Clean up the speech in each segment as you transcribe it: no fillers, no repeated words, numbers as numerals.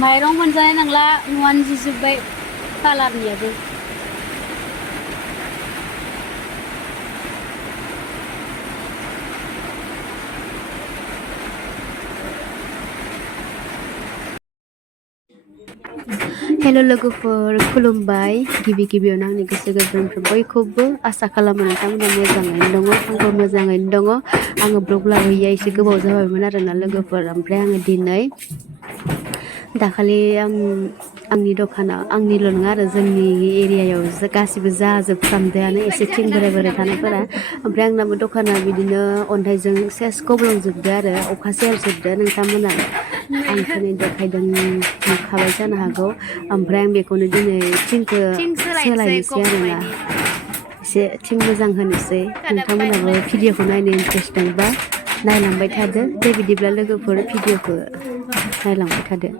माइरं मोनजानाय नंला नुवान जिजोब्बाय कालारनियाबो हेलो लोगोफोर खुलुमबाय गिबियावनो आंनि गोसो गोरबोनिफ्राय बयखौबो आसा खालामो नोंथांमोना मोजाङैनो दङ आंबो मोजाङैनो दङ आङो ब्लग लाबोयैया एसे गोबाव जाबायमोन आरोना लोगोफोर ओमफ्राय आङो दिनै दाखालि आंनि दखानाव आंनिल' नङा आरो जोंनि एरियायाव गासिबो जाजोबफ्रामदोआनो एसे थिं बोराय थानायफोरा ओमफ्राय आंनाबो दखाना बिदिनो अन्थाइजों सेस गब्लंजोबदो आरो अखा सेरजोबदो नोंथांमोना आंखौ देखायदों नुखाबाय जानो हागौ ओमफ्राय आं बेखौनो दिनै थिंखौ सोलायनोसै आरोना एसे थिं मोजां होनोसै नोंथांमोनाबो भिडिअखौ नायनो इन्टारेस्ट दंबा नायलांबाय थादो दे बिदिब्ला लोगोफोर भिडिअखौ नायलांबाय थादो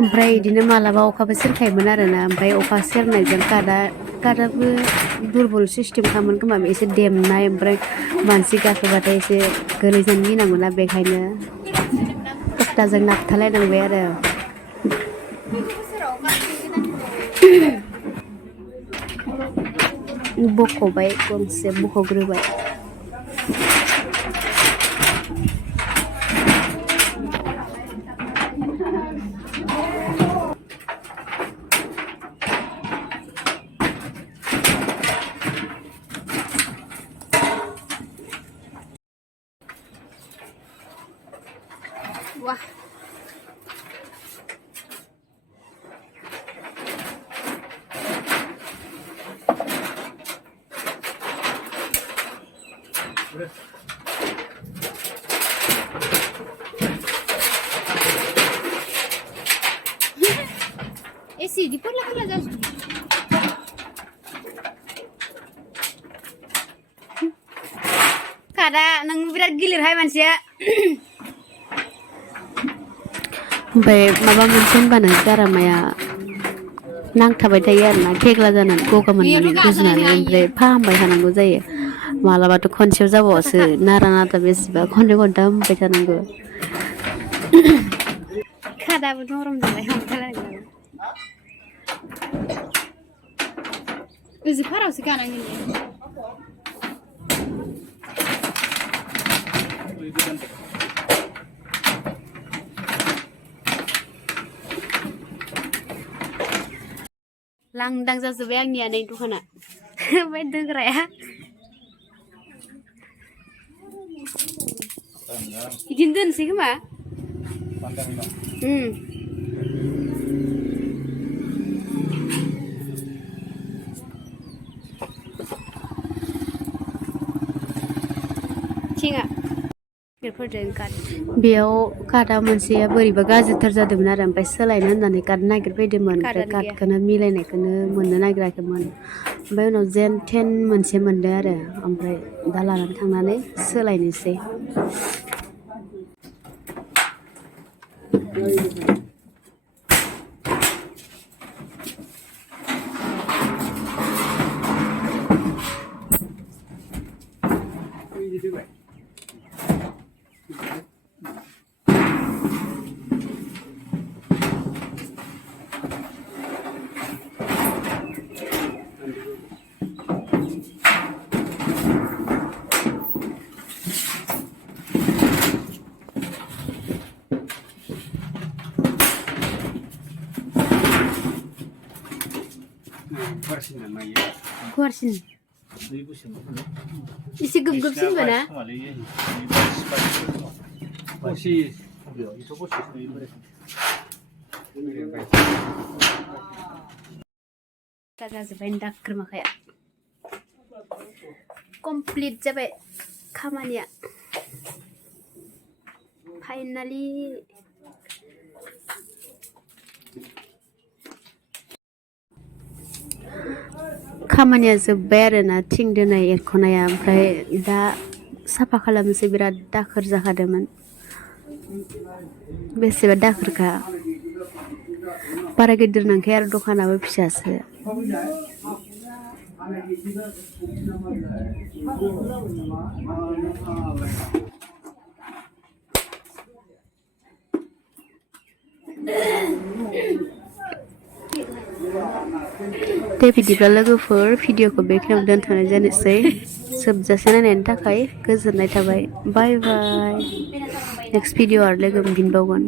ओमफ्राय बिदिनो मालाबा अखाबो सेरखायोमोन आरोना ओमफ्राय अखा सेरनायजों काराबो दुरबल सिस्टेम खामोन खोमा एसे देमनाय ओमफ्राय मानसि गाखोबाथाय एसे गोलैजानो गिनांगौना बेखायनो तक्ताजों नाबथालायनांबाय आरो बख'बाय गंसे बख'ग्रोबाय Wah. Sih, di pala pala guys. Kada nang birat gilir hai manusia. ओमफ्राय माबा मोनसे होनबानो गारामाया नांथाबाय थायो आरोना थेग्ला जानानै गगा मोननानै गुजुनानै ओमफ्राय फाहामबाय थानांगौ जायो मालाबाथ' खनसेयाव जाबावासो नारा बेसेबा खननै खनथाम होनबाय थानांगौ खादाबो नरम जाबाय हामथालायनांगौ ओजों फारावसो गानाङो लांदां जाजोब्बाय आंनिया नै दखाना ओमफ्राय दोग्राया बिदिनो दोनसै खोमा थिङा बेयाव काटआ मोनसेया बोरैबा गाज्रिथार जादोंमोन आरो ओमफ्राय सोलायनो होननानै काट नागिरफैदोंमोन ओमफ्राय काटखौनो मिलायनायखौनो मोननो नागिराखैमोन ओमफ्राय उनाव जेन थेन मोनसे मोनदों आरो ओमफ्राय दा लानानै थांनानै सोलायनोसै गुवारसिन एसे गोबसिन मोना जाजोब्बाय दाख्र माखाया कमप्लिट जाबाय खामानिया फाइनालि खामानिया जोब्बाय आरोना थिं दोनाय एरख'नाया ओमफ्राय दा साफा खालामनोसै बिराद दाखोर जाखादोंमोन बेसेबा दाखोरखा बारा गिदिर नंखाया आरो दखानाबो फिसासो दे बिदिब्ला लोगोफोर भिडिअखौ बेखिनियाव दोनथ'नाय जानोसै जोबजासे नायनायनि थाखाय गोजोननाय थाबाय बाय बाय नेक्स्ट भिडिअ आरो लोगो मोनफिनबावगोन